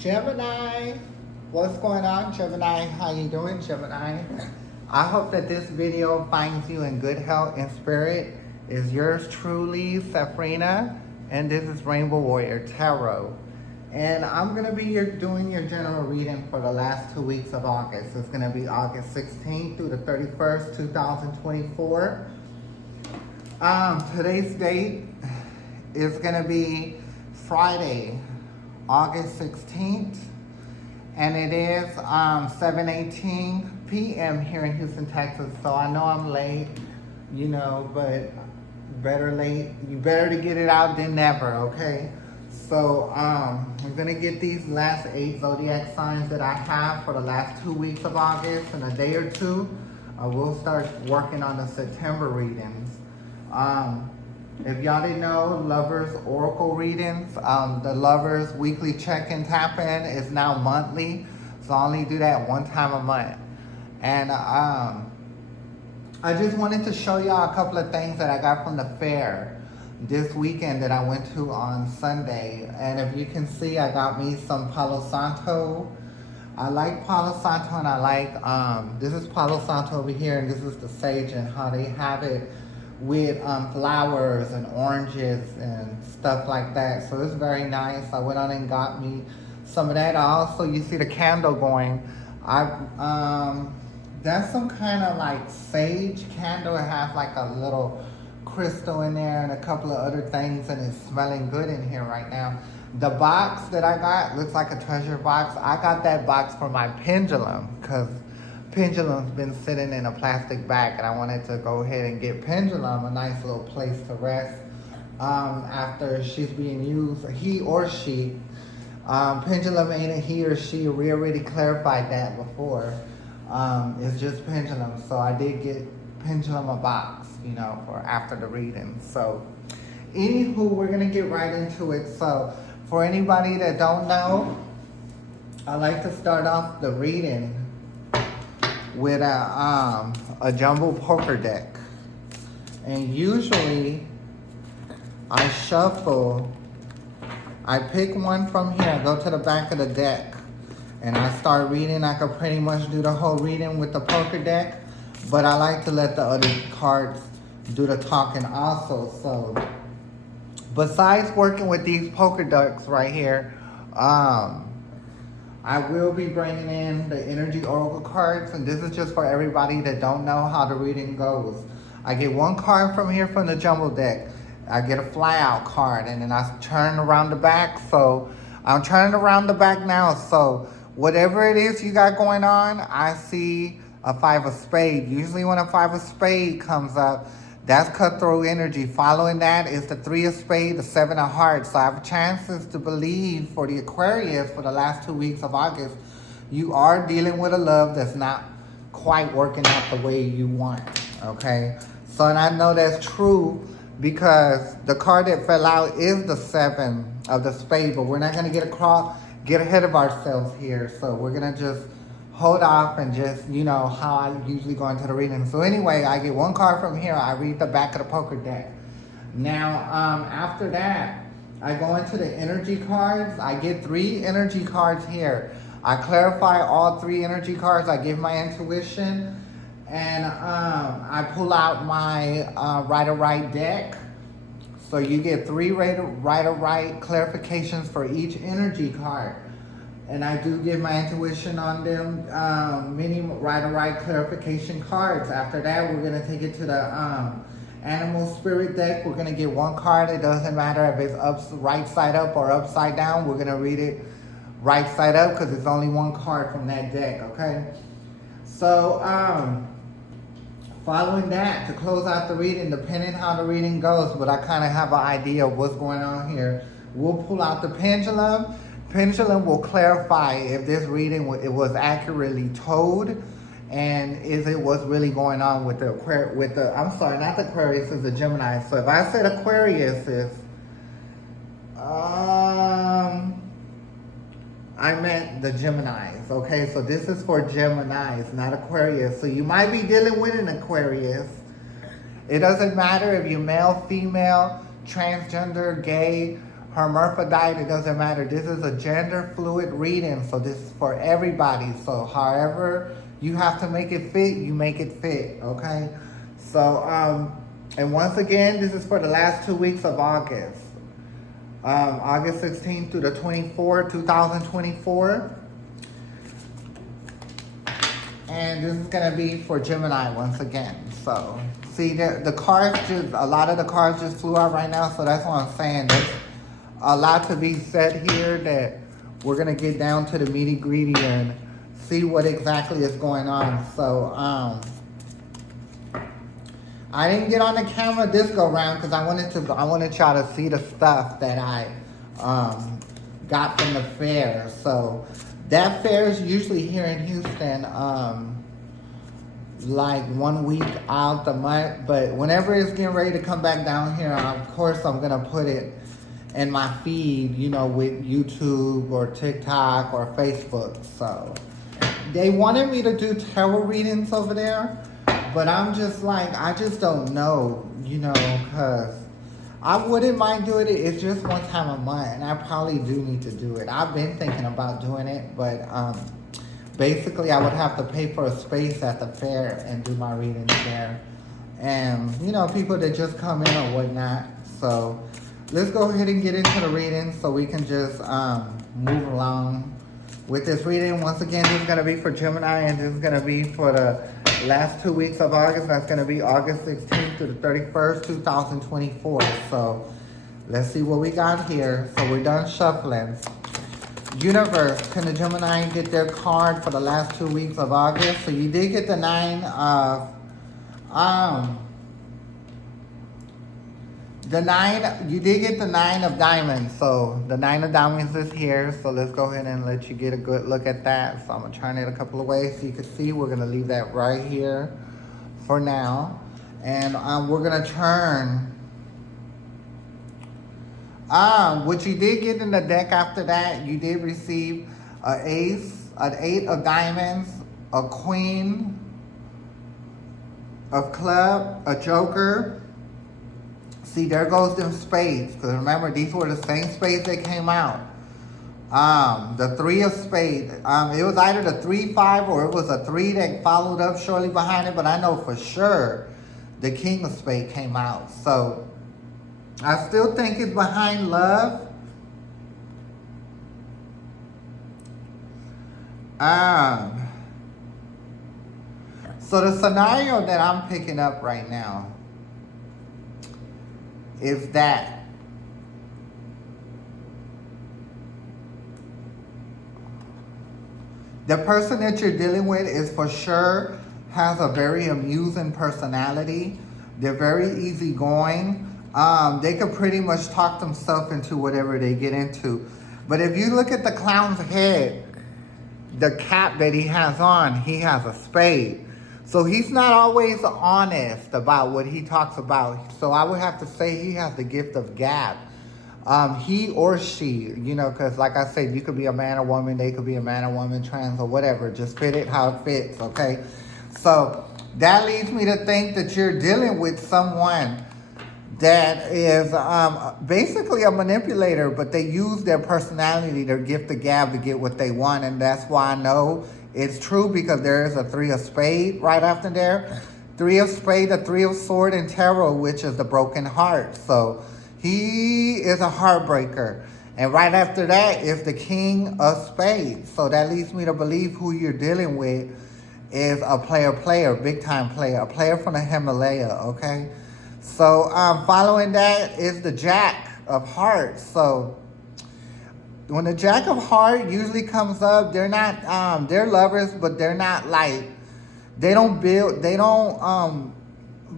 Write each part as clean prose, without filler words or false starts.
Gemini, what's going on, Gemini? How you doing, Gemini? I hope that this video finds you in good health and spirit. Is yours truly, Safrina, and this is Rainbow Warrior Tarot. And I'm gonna be doing your general reading for the last 2 weeks of August. It's gonna be August 16th through the 31st, 2024. Today's date is gonna be Friday, August 16th, and it is 7:18 p.m. here in Houston, Texas. So I know I'm late, you know, but better late. You better to get it out than never, okay? So we're gonna get these last 8 zodiac signs that I have for the last 2 weeks of August. In a day or two, we'll start working on the September readings. If y'all didn't know, Lovers Oracle readings, the Lovers weekly check-in tap-in is now monthly. So I only do that one time a month. And I just wanted to show y'all a couple of things that I got from the fair this weekend that I went to on Sunday. And if you can see, I got me some Palo Santo. I like Palo Santo, and I like, this is Palo Santo over here, and this is the sage, and how they have it with flowers and oranges and stuff like that. So it's very nice. I went on and got me some of that. Also, you see the candle going. That's some kind of like sage candle. It has like a little crystal in there and a couple of other things, and it's smelling good in here right now. The box that I got looks like a treasure box. I got that box for my pendulum because Pendulum's been sitting in a plastic bag, and I wanted to go ahead and get Pendulum a nice little place to rest after she's being used, he or she. Pendulum ain't a he or she. We already clarified that before. It's just Pendulum. So I did get Pendulum a box, you know, for after the reading. So anywho, we're gonna get right into it. So for anybody that don't know, I like to start off the reading with a jumbo poker deck. And usually I shuffle, I pick one from here, I go to the back of the deck, and I start reading. I could pretty much do the whole reading with the poker deck, but I like to let the other cards do the talking also. So besides working with these poker decks right here, I will be bringing in the energy oracle cards, and this is just for everybody that don't know how the reading goes. I get one card from here from the jumbo deck. I get a fly out card, and then I turn around the back. So I'm turning around the back now. So whatever it is you got going on, I see a 5 of spade. Usually when a 5 of spade comes up, that's cutthroat energy. Following that is the 3 of spades, the 7 of hearts. So I have chances to believe for the Aquarius for the last 2 weeks of August, you are dealing with a love that's not quite working out the way you want, okay? So, and I know that's true because the card that fell out is the 7 of the spade, but we're not gonna get ahead of ourselves here. So we're gonna just hold off and just, you know, how I usually go into the reading. So anyway, I get one card from here. I read the back of the poker deck. Now, after that, I go into the energy cards. I get 3 energy cards here. I clarify all 3 energy cards. I give my intuition, and I pull out my right or right deck. So you get 3 right or right clarifications for each energy card. And I do give my intuition on them, many right or right clarification cards. After that, we're gonna take it to the animal spirit deck. We're gonna get 1 card. It doesn't matter if it's right side up or upside down. We're gonna read it right side up because it's only 1 card from that deck, okay? So, following that, to close out the reading, depending how the reading goes, but I kind of have an idea of what's going on here, we'll pull out the pendulum. Pendulum will clarify if this reading it was accurately told, and is it what's really going on with the I'm sorry, not the Aquarius, it's the Gemini. So if I said Aquarius is, I meant the Geminis, okay? So this is for Geminis, not Aquarius. So you might be dealing with an Aquarius. It doesn't matter if you're male, female, transgender, gay, hermaphrodite, it doesn't matter. This is a gender fluid reading, so this is for everybody. So however you have to make it fit, you make it fit, okay? So, and once again, this is for the last 2 weeks of August. August 16th through the 24th, 2024. And this is gonna be for Gemini once again. So, see, the cards a lot of the cards just flew out right now, so that's what I'm saying. There's a lot to be said here that we're gonna get down to the nitty-gritty and see what exactly is going on. So, I didn't get on the camera this go round because I wanted y'all to see the stuff that I got from the fair. So that fair is usually here in Houston, like 1 week out the month. But whenever it's getting ready to come back down here, of course I'm gonna put it in my feed, you know, with YouTube or TikTok or Facebook. So they wanted me to do tarot readings over there. But I'm just like, I just don't know, you know, because I wouldn't mind doing it. It's just one time a month, and I probably do need to do it. I've been thinking about doing it, but basically I would have to pay for a space at the fair and do my readings there. And, you know, people that just come in or whatnot. So let's go ahead and get into the reading so we can just move along with this reading. Once again, this is going to be for Gemini, and this is going to be for the last 2 weeks of August. That's going to be August 16th to the 31st, 2024. So let's see what we got here. So we're done shuffling. Universe, can the Gemini get their card for the last 2 weeks of August? So you did get the you did get the 9 of diamonds. So the 9 of diamonds is here. So let's go ahead and let you get a good look at that. So I'm going to turn it a couple of ways so you can see. We're going to leave that right here for now. And we're going to turn. What you did get in the deck after that, you did receive an ace, an 8 of diamonds, a queen of club, a joker. See, there goes them spades. Because remember, these were the same spades that came out. The 3 of spades. It was either the 3-5 or it was a 3 that followed up shortly behind it. But I know for sure the king of spades came out. So I still think it's behind love. So the scenario that I'm picking up right now is that the person that you're dealing with is for sure has a very amusing personality. They're very easygoing. They could pretty much talk themselves into whatever they get into. But if you look at the clown's head, the cap that he has on, he has a spade. So he's not always honest about what he talks about. So I would have to say he has the gift of gab. He or she, you know, because like I said, you could be a man or woman, they could be a man or woman, trans or whatever. Just fit it how it fits, okay? So that leads me to think that you're dealing with someone that is basically a manipulator, but they use their personality, their gift of gab to get what they want. And that's why I know it's true, because there is a 3 of spade right after there. 3 of spade, the 3 of sword, and tarot, which is the broken heart. So he is a heartbreaker. And right after that is the king of spades. So that leads me to believe who you're dealing with is a player, big time player, a player from the Himalaya, okay? So following that is the Jack of Hearts. So when the Jack of Hearts usually comes up, they're not, they're lovers, but they're not like, they don't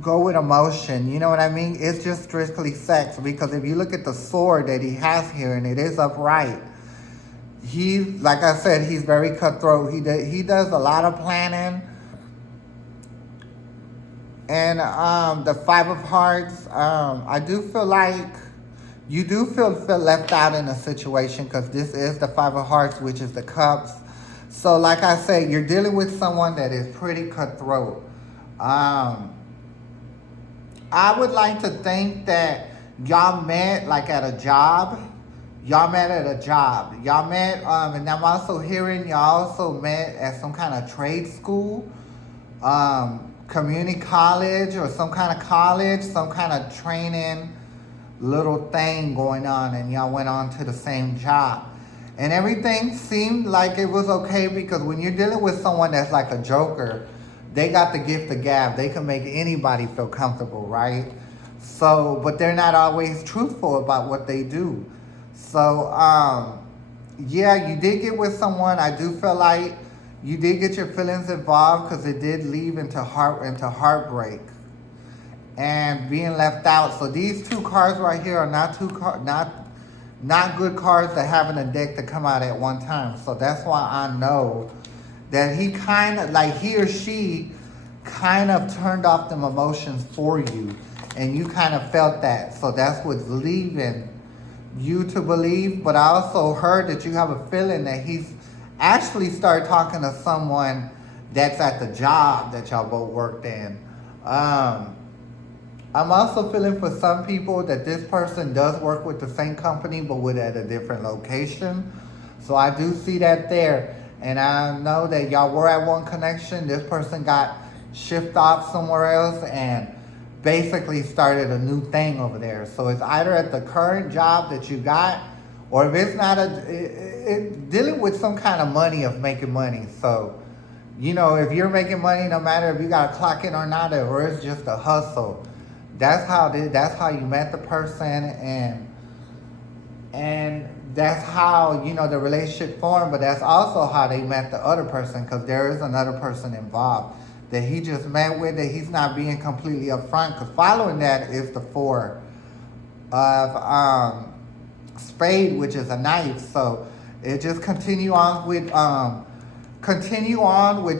go with emotion, you know what I mean? It's just strictly sex, because if you look at the sword that he has here, and it is upright, like I said, he's very cutthroat. He does a lot of planning. And the 5 of Hearts, I do feel like you do feel left out in a situation, because this is the 5 of Hearts, which is the cups. So like I said, you're dealing with someone that is pretty cutthroat. I would like to think that y'all met like at a job, Y'all met at a job. Y'all met, and I'm also hearing y'all also met at some kind of trade school, community college, or some kind of college, some kind of training little thing going on, and y'all went on to the same job. And everything seemed like it was okay, because when you're dealing with someone that's like a joker, they got the gift of gab. They can make anybody feel comfortable, right? So, but they're not always truthful about what they do. So, yeah, you did get with someone. I do feel like you did get your feelings involved, because it did lead into heartbreak and being left out. So these two cards right here are not good cards to have in a deck to come out at one time. So that's why I know that he kind of, like, he or she kind of turned off them emotions for you, and you kind of felt that. So that's what's leaving you to believe. But I also heard that you have a feeling that he's actually started talking to someone that's at the job that y'all both worked in. I'm also feeling for some people that this person does work with the same company, but with at a different location. So I do see that there. And I know that y'all were at one connection. This person got shipped off somewhere else and basically started a new thing over there. So it's either at the current job that you got, or if it's not dealing with some kind of money, of making money. So, you know, if you're making money, no matter if you got to clock in or not, or it's just a hustle. That's how you met the person, and that's how, you know, the relationship formed. But that's also how they met the other person, because there is another person involved that he just met with, that he's not being completely upfront. Because following that is the 4 of spade, which is a knife. So it just continue on with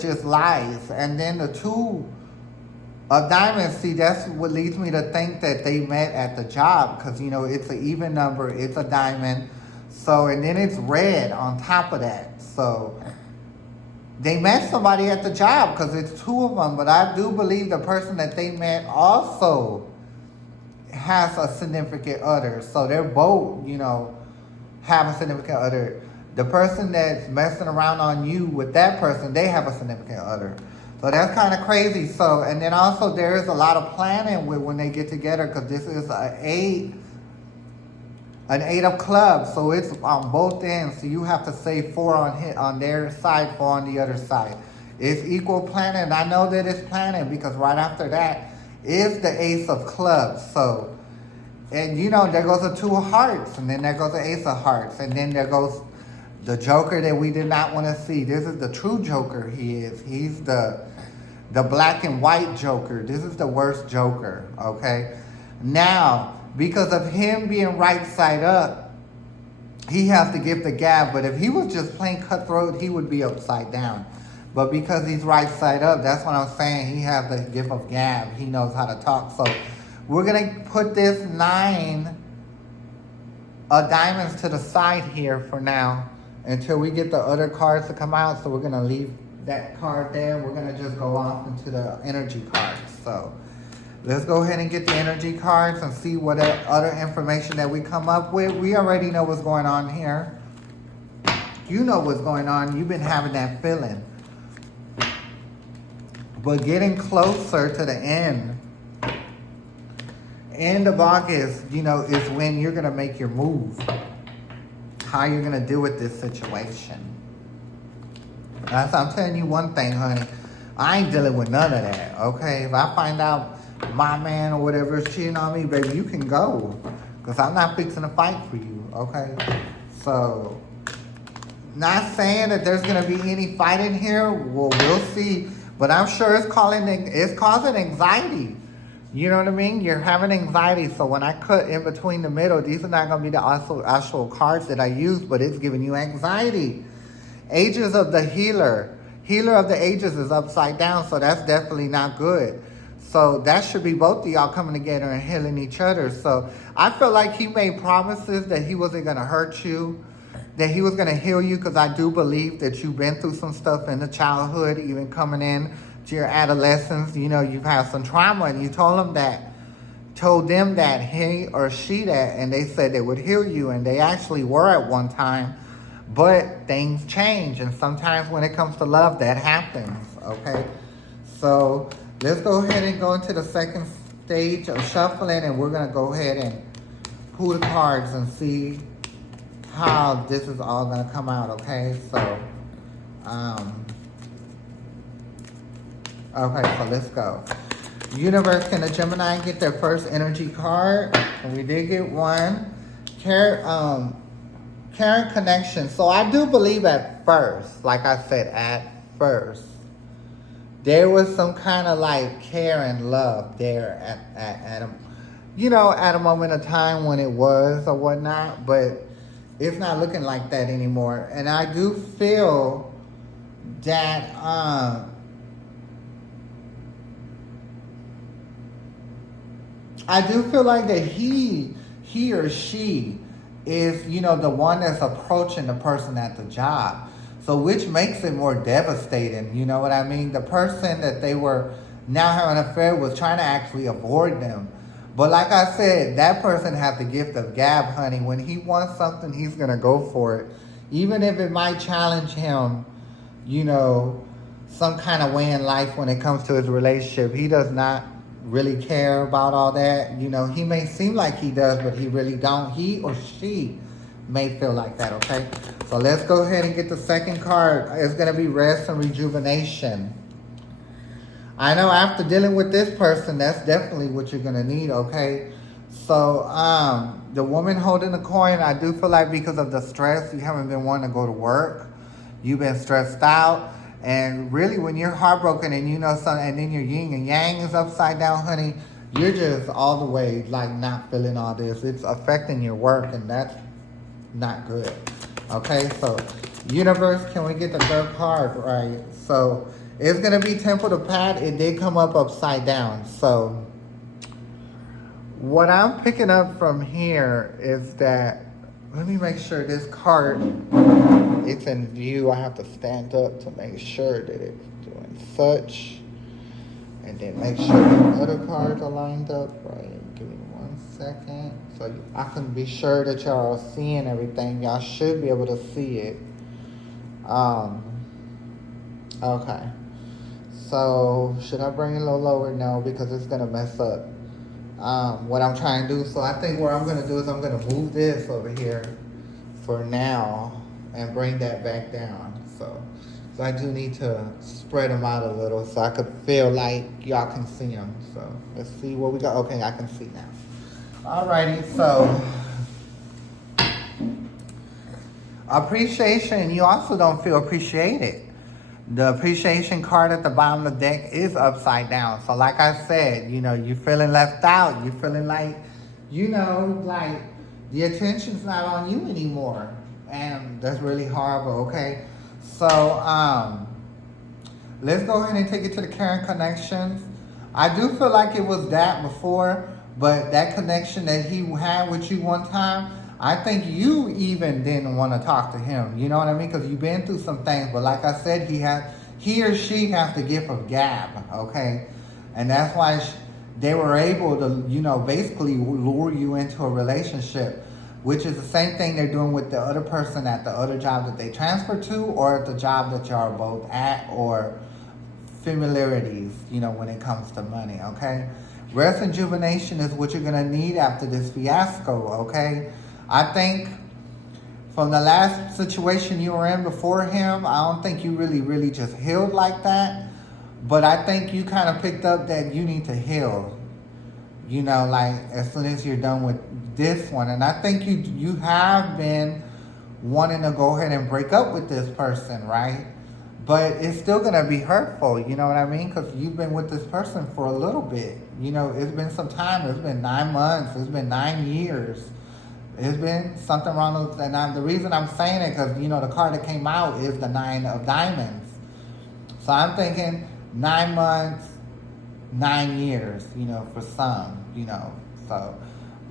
just lies. And then the 2 of diamonds, see, that's what leads me to think that they met at the job, because, you know, it's an even number, it's a diamond. So, and then it's red on top of that. So they met somebody at the job, because it's 2 of them. But I do believe the person that they met also has a significant other. So they're both, you know, have a significant other. The person that's messing around on you with that person, they have a significant other. So that's kind of crazy. So, and then also there is a lot of planning with when they get together, because this is an 8 of clubs. So it's on both ends. So you have to say 4 on their side, 4 on the other side. It's equal planning. I know that it's planning, because right after that is the Ace of Clubs. So, and you know, there goes the 2 of Hearts, and then there goes the Ace of Hearts, and then there goes the Joker that we did not want to see. This is the true Joker. He's the black and white Joker. This is the worst Joker, okay? Now, because of him being right side up, he has to give the gab. But if he was just plain cutthroat, he would be upside down. But because he's right side up, that's what I'm saying. He has the gift of gab. He knows how to talk. So we're going to put this 9 of diamonds to the side here for now, until we get the other cards to come out. So we're going to leave that card there. We're going to just go off into the energy cards. So let's go ahead and get the energy cards and see what other information that we come up with. We already know what's going on here. You know what's going on. You've been having that feeling. But getting closer to the end of August, you know, is when you're going to make your move. How you're going to deal with this situation. I'm telling you one thing, honey. I ain't dealing with none of that, okay? If I find out my man or whatever is cheating on me, baby, you can go. Because I'm not fixing to fight for you, okay? So, not saying that there's going to be any fight in here. Well, we'll see. But I'm sure it's causing anxiety. You know what I mean? You're having anxiety. So when I cut in between the middle, these are not going to be the actual cards that I use, but it's giving you anxiety. Ages of the healer. Healer of the ages is upside down, so that's definitely not good. So that should be both of y'all coming together and healing each other. So I feel like he made promises that he wasn't going to hurt you, that he was going to heal you, because I do believe that you've been through some stuff in the childhood, even coming in to your adolescence. You know, you've had some trauma, and you told him that told them that he or she that, and they said they would heal you, and they actually were at one time, but things change, and sometimes when it comes to love, that happens, okay? So let's go ahead and go into the second stage of shuffling, and we're gonna go ahead and pull the cards and see how this is all gonna come out, okay? So, okay, so let's go. Universe, can a Gemini get their first energy card? And we did get one. Karen connection. So I do believe at first, like I said, at first, there was some kind of like care and love there at a moment of time when it was or whatnot, but it's not looking like that anymore. And I do feel that I do feel like that he or she is, the one that's approaching the person at the job. So which makes it more devastating, you know what I mean? The person that they were now having an affair was trying to actually avoid them. But like I said, that person has the gift of gab, honey. When he wants something, he's going to go for it. Even if it might challenge him, some kind of way in life when it comes to his relationship. He does not really care about all that. He may seem like he does, but he really don't. He or she may feel like that, okay? So let's go ahead and get the second card. It's going to be rest and rejuvenation. I know after dealing with this person, that's definitely what you're going to need, okay? So the woman holding the coin, I do feel like because of the stress, you haven't been wanting to go to work. You've been stressed out. And really, when you're heartbroken and something, and then your yin and yang is upside down, honey, you're just all the way like not feeling all this. It's affecting your work, and that's not good. Okay, so universe, can we get the third card right? So it's gonna be Temple to Pat. It did come up upside down. So what I'm picking up from here is that, let me make sure this card, it's in view. I have to stand up to make sure that it's doing such. And then make sure the other cards are lined up right. Give me 1 second. So I can be sure that y'all are seeing everything. Y'all should be able to see it. Okay. So should I bring it a little lower? No, because it's going to mess up what I'm trying to do. So I think what I'm going to do is I'm going to move this over here for now and bring that back down. So I do need to spread them out a little so I could feel like y'all can see them. So let's see what we got. Okay, I can see now. Alrighty, so appreciation. You also don't feel appreciated. The appreciation card at the bottom of the deck is upside down. So like I said, you're feeling left out. You're feeling like, like the attention's not on you anymore. And that's really horrible, okay? So let's go ahead and take it to the Karen connections. I do feel like it was that before, but that connection that he had with you one time, I think you even didn't want to talk to him. You know what I mean? Because you've been through some things. But like I said, he or she has the gift of gab, okay? And that's why they were able to, basically lure you into a relationship, which is the same thing they're doing with the other person at the other job that they transfer to, or at the job that y'all are both at, or familiarities, when it comes to money, okay? Rest and rejuvenation is what you're going to need after this fiasco, okay? I think from the last situation you were in before him, I don't think you really just healed like that. But I think you kind of picked up that you need to heal, like as soon as you're done with this one. And I think you have been wanting to go ahead and break up with this person, right? But it's still going to be hurtful, you know what I mean? Because you've been with this person for a little bit. It's been some time. It's been 9 months. It's been 9 years. It's been something wrong with that. Now, the reason I'm saying it, because, the card that came out is the 9 of diamonds. So I'm thinking 9 months, 9 years, for some, So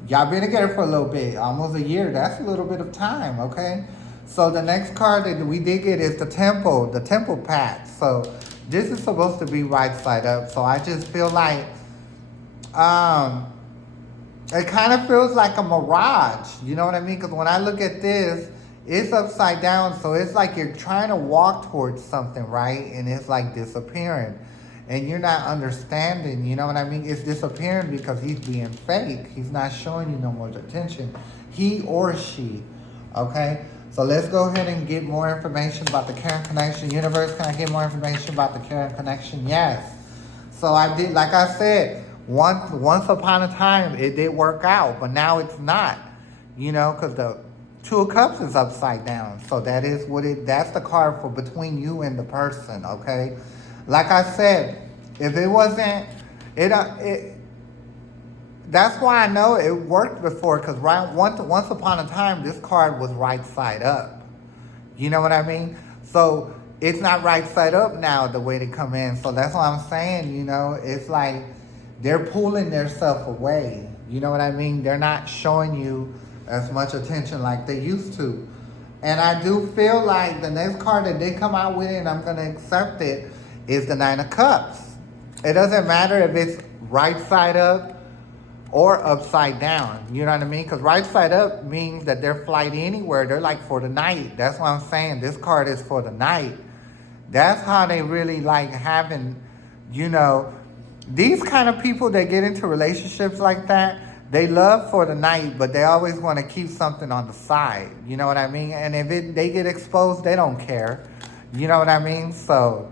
y'all been together for a little bit, almost a year. That's a little bit of time, okay? So the next card that we did get is the Temple Pact. So this is supposed to be right side up. So I just feel like It kind of feels like a mirage. You know what I mean? Because when I look at this, it's upside down. So it's like you're trying to walk towards something, right? And it's like disappearing. And you're not understanding, you know what I mean? It's disappearing because he's being fake. He's not showing you no more attention. He or she, okay? So let's go ahead and get more information about the current connection. Universe, can I get more information about the current connection? Yes. So I did, like I said, once upon a time, it did work out, but now it's not, you know, because the Two of Cups is upside down. So that is that's the card for between you and the person, okay? Like I said, if it wasn't, that's why I know it worked before, because once upon a time, this card was right side up. You know what I mean? So it's not right side up now the way they come in. So that's what I'm saying, you know, it's like they're pulling their self away. You know what I mean? They're not showing you as much attention like they used to. And I do feel like the next card that they come out with, and I'm going to accept it, is the Nine of Cups. It doesn't matter if it's right side up or upside down. You know what I mean? Because right side up means that they're flight anywhere. They're like for the night. That's what I'm saying. This card is for the night. That's how they really like having, you know, these kind of people that get into relationships like that, they love for the night, but they always want to keep something on the side. You know what I mean? And if they get exposed, they don't care. You know what I mean? So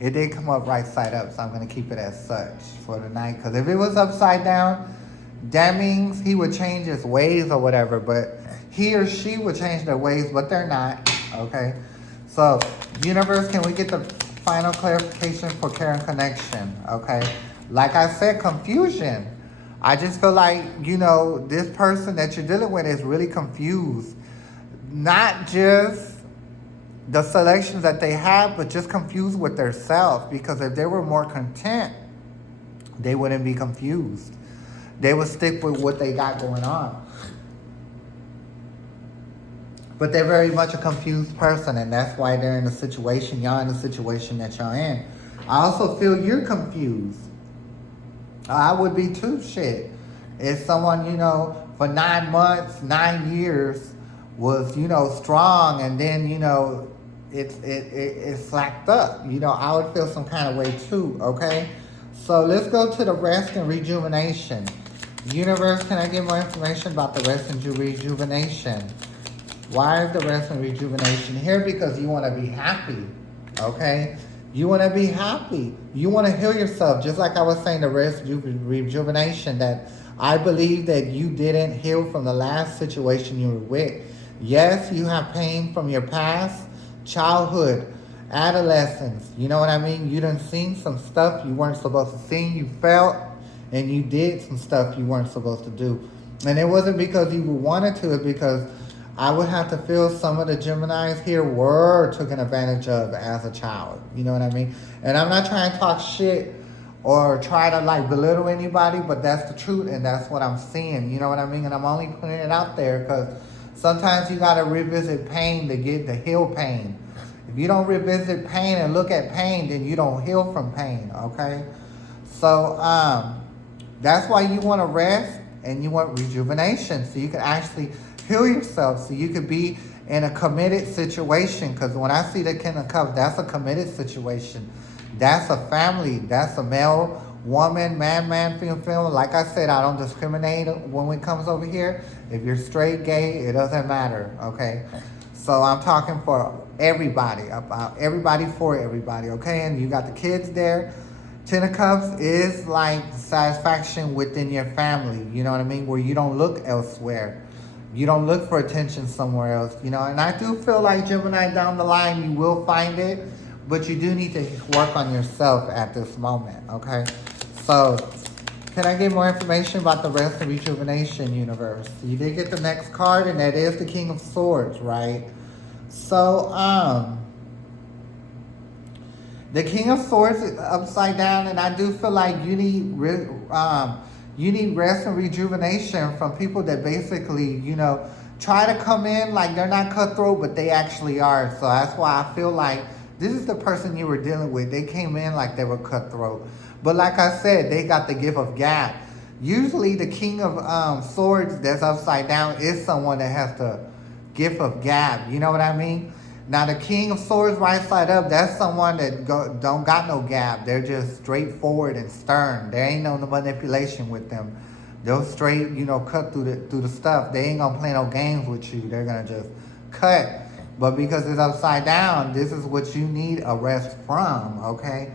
it did come up right side up, so I'm going to keep it as such for the night. Because if it was upside down, that means he would change his ways or whatever. But he or she would change their ways, but they're not. Okay? So, universe, can we get the final clarification for current connection? Okay? Like I said, confusion. I just feel like, you know, this person that you're dealing with is really confused. Not just the selections that they have, but just confused with their self. Because if they were more content, they wouldn't be confused. They would stick with what they got going on. But they're very much a confused person, and that's why they're in the situation, y'all in the situation that y'all in. I also feel you're confused. I would be too, shit. If someone, you know, for 9 months, 9 years was, you know, strong, and then, you know, it slacked up. You know, I would feel some kind of way too, okay? So let's go to the rest and rejuvenation. Universe, can I get more information about the rest and rejuvenation? Why is the rest and rejuvenation here? Because you want to be happy, okay? You want to be happy. You want to heal yourself. Just like I was saying, the rest rejuvenation, that I believe that you didn't heal from the last situation you were with. Yes, you have pain from your past, childhood, adolescence. You know what I mean? You done seen some stuff you weren't supposed to see. You felt and you did some stuff you weren't supposed to do. And it wasn't because you wanted to. It's because I would have to feel some of the Geminis here were taken advantage of as a child. You know what I mean? And I'm not trying to talk shit or try to like belittle anybody, but that's the truth and that's what I'm seeing. You know what I mean? And I'm only putting it out there because sometimes you got to revisit pain to get to heal pain. If you don't revisit pain and look at pain, then you don't heal from pain, okay? So that's why you want to rest and you want rejuvenation so you can actually heal yourself, so you could be in a committed situation. Because when I see the King of Cups, that's a committed situation. That's a family. That's a male, woman, man, female. Like I said, I don't discriminate when it comes over here. If you're straight, gay, it doesn't matter, okay? So I'm talking for everybody, about everybody for everybody, okay? And you got the kids there. Ten of Cups is like satisfaction within your family, you know what I mean? Where you don't look elsewhere. You don't look for attention somewhere else, you know. And I do feel like, Gemini, down the line, you will find it. But you do need to work on yourself at this moment, okay? So, can I get more information about the rest of rejuvenation, universe? You did get the next card, and that is the King of Swords, right? So, the King of Swords is upside down, and I do feel like you need rest and rejuvenation from people that basically, you know, try to come in like they're not cutthroat, but they actually are. So that's why I feel like this is the person you were dealing with. They came in like they were cutthroat. But like I said, they got the gift of gab. Usually the King of Swords that's upside down is someone that has the gift of gab. You know what I mean? Now the King of Swords right side up, that's someone that don't got no gab. They're just straightforward and stern. There ain't no manipulation with them. They'll straight, cut through the stuff. They ain't gonna play no games with you. They're gonna just cut. But because it's upside down, this is what you need a rest from, okay?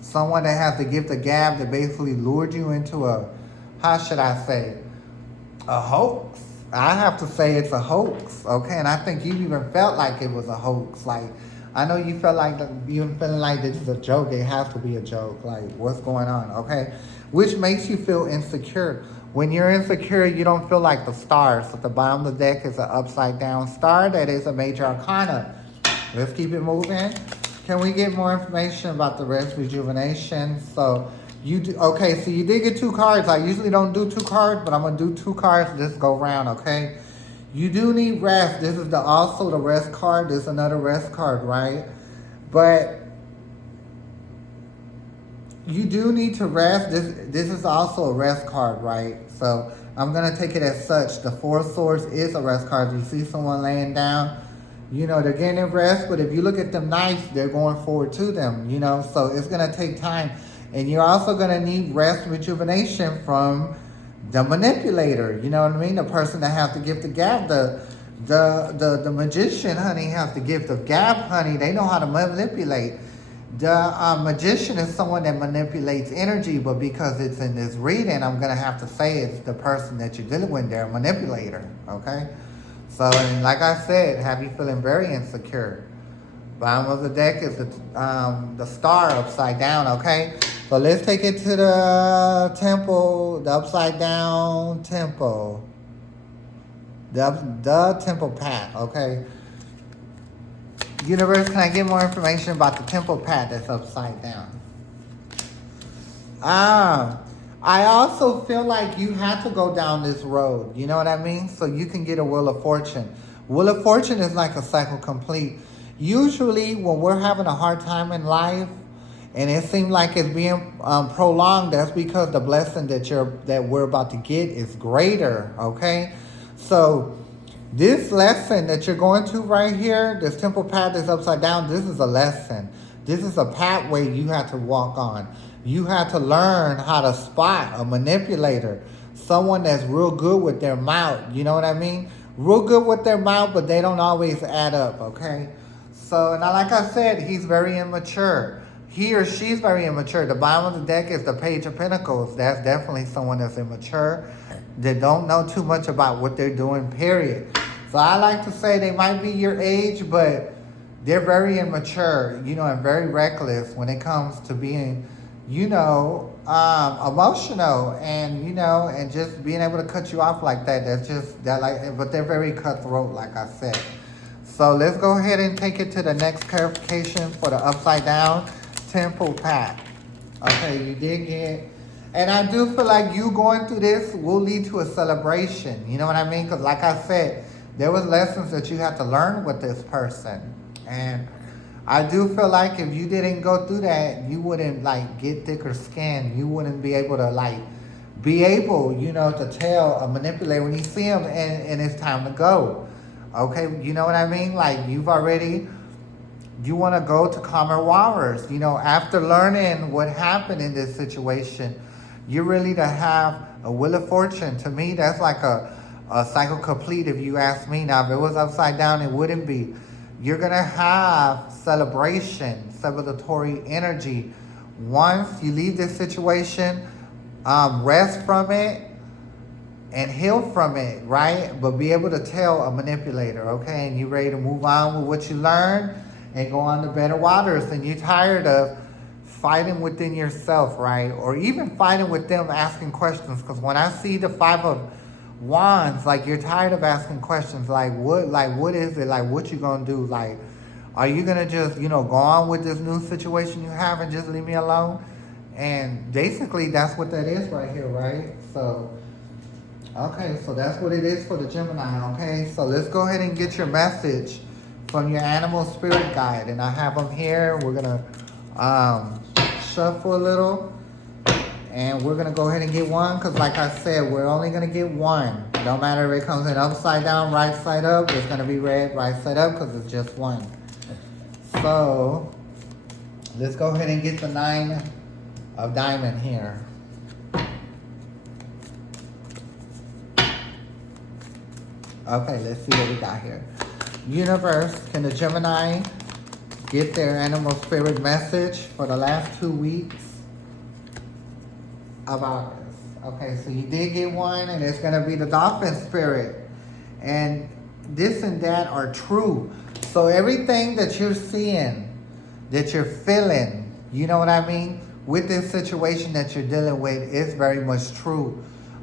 Someone that has the gift of gab that basically lured you into how should I say, a hoax. I have to say it's a hoax, okay? And I think you even felt like it was a hoax. Like, I know you felt like you feeling like this is a joke. It has to be a joke. Like, what's going on, okay? Which makes you feel insecure. When you're insecure, you don't feel like the stars. At the bottom of the deck is an upside down star. That is a major arcana. Let's keep it moving. Can we get more information about the rest rejuvenation? So okay, so you did get 2 cards. I usually don't do 2 cards, but I'm gonna do 2 cards this go round, okay? You do need rest. This is also the rest card. This is another rest card, right? But you do need to rest. This is also a rest card, right? So I'm gonna take it as such. The 4 of Swords is a rest card. You see someone laying down, they're getting rest, but if you look at them knives, they're going forward to them, so it's gonna take time. And you're also gonna need rest and rejuvenation from the manipulator, you know what I mean? The person that has the gift of gab, the magician, honey, has the gift of gab, honey. They know how to manipulate. The magician is someone that manipulates energy, but because it's in this reading, I'm going to have to say it's the person that you're dealing with. They're a manipulator, okay? So, and like I said, have you feeling very insecure? Bottom of the deck is the star upside down, okay? So let's take it to the temple, the upside down temple. The temple path, okay? Universe, can I get more information about the temple path that's upside down? I also feel like you have to go down this road. You know what I mean? So you can get a Wheel of Fortune. Wheel of Fortune is like a cycle complete. Usually when we're having a hard time in life and it seems like it's being prolonged, that's because the blessing that we're about to get is greater, okay? So this lesson that you're going to right here, this temple path that's upside down, this is a lesson. This is a pathway you have to walk on. You have to learn how to spot a manipulator, someone that's real good with their mouth. You know what I mean? Real good with their mouth, but they don't always add up, okay? So, now like I said, he's very immature. He or she's very immature. The bottom of the deck is the Page of Pentacles. That's definitely someone that's immature. They don't know too much about what they're doing, period. So I like to say they might be your age, but they're very immature, and very reckless when it comes to being, emotional and, and just being able to cut you off like that. But they're very cutthroat, like I said. So let's go ahead and take it to the next clarification for the upside down temple path. Okay, you did get, and I do feel like you going through this will lead to a celebration. You know what I mean? Because like I said, there was lessons that you had to learn with this person. And I do feel like if you didn't go through that, you wouldn't get thicker skin. You wouldn't be able to to tell a manipulator when you see him and it's time to go. Okay, you know what I mean? You want to go to calmer waters. After learning what happened in this situation, you're really to have a Wheel of Fortune. To me, that's like a cycle complete if you ask me. Now, if it was upside down, it wouldn't be. You're going to have celebration, celebratory energy. Once you leave this situation, rest from it and heal from it, right? But be able to tell a manipulator, okay? And you're ready to move on with what you learned and go on to better waters. And you're tired of fighting within yourself, right? Or even fighting with them asking questions. Because when I see the 5 of Wands, you're tired of asking questions what is it, what you gonna do, are you gonna just go on with this new situation you have and just leave me alone? And basically that's what that is right here, right? So okay, so that's what it is for the Gemini. Okay, so let's go ahead and get your message from your animal spirit guide, and I have them here. We're gonna shuffle a little And we're going to go ahead and get one because like I said, we're only going to get one. No matter if it comes in upside down, right side up, it's going to be red, right side up because it's just one. So let's go ahead and get the 9 of diamond here. Okay, let's see what we got here. Universe, can the Gemini get their animal spirit message for the last 2 weeks of August? Okay, so you did get one, and it's going to be the dolphin spirit. And this and that are true. So everything that you're seeing, that you're feeling, you know what I mean? With this situation that you're dealing with is very much true.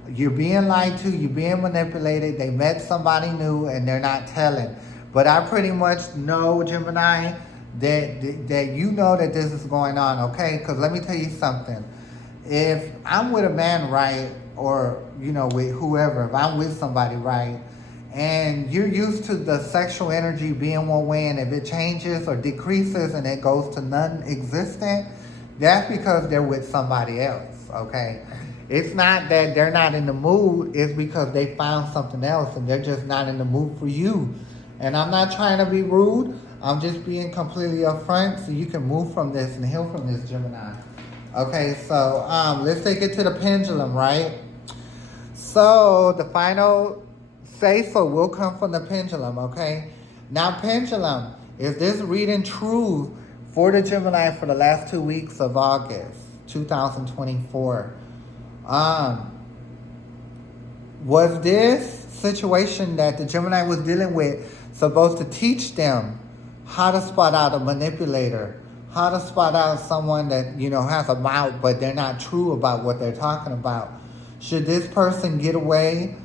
You're being lied to, you're being manipulated, they met somebody new and they're not telling. But I pretty much know, Gemini, that you know that this is going on, okay? Because let me tell you something. If I'm with a man, right, or, you know, with whoever, if I'm with somebody, right, and you're used to the sexual energy being one way, and if it changes or decreases and it goes to non-existent, that's because they're with somebody else, okay? It's not that they're not in the mood, it's because they found something else and they're just not in the mood for you. And I'm not trying to be rude, I'm just being completely upfront so you can move from this and heal from this, Gemini. Okay, so let's take it to the pendulum, right? So the final say-so will come from the pendulum, okay? Now, pendulum, is this reading true for the Gemini for the last 2 weeks of August 2024? Was this situation that the Gemini was dealing with supposed to teach them how to spot out a manipulator, how to spot out someone that, you know, has a mouth but they're not true about what they're talking about? Should this person get away,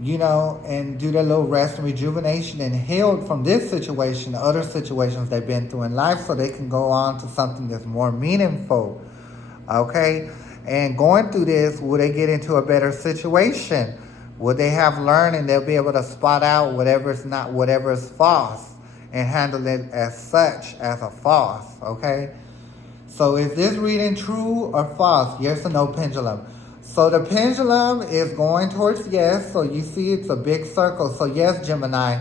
you know, and do their little rest and rejuvenation and heal from this situation, other situations they've been through in life, so they can go on to something that's more meaningful, okay? And going through this, will they get into a better situation? Will they have learned and they'll be able to spot out whatever is false and handle it as such, as a false, okay? So is this reading true or false? Yes or no, pendulum? So the pendulum is going towards yes. So you see it's a big circle. So yes, Gemini,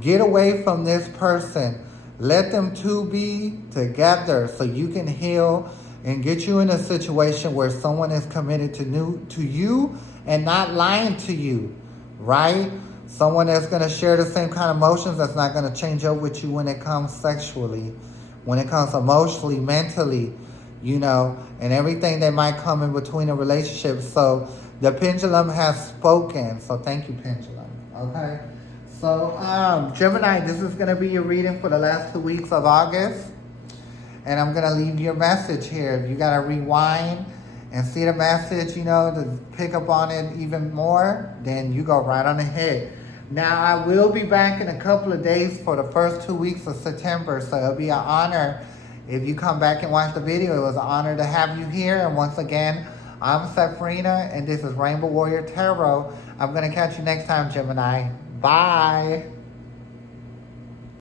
get away from this person. Let them two be together so you can heal and get you in a situation where someone is committed to you and not lying to you, right? Someone that's going to share the same kind of emotions, that's not going to change up with you when it comes sexually, when it comes emotionally, mentally, you know, and everything that might come in between a relationship. So the pendulum has spoken. So thank you, pendulum. Okay. So Gemini, this is going to be your reading for the last 2 weeks of August. And I'm going to leave your message here. If you got to rewind and see the message, you know, to pick up on it even more, then you go right on ahead. Now, I will be back in a couple of days for the first 2 weeks of September. So it'll be an honor if you come back and watch the video. It was an honor to have you here. And once again, I'm Safrina, and this is Rainbow Warrior Tarot. I'm going to catch you next time, Gemini. Bye.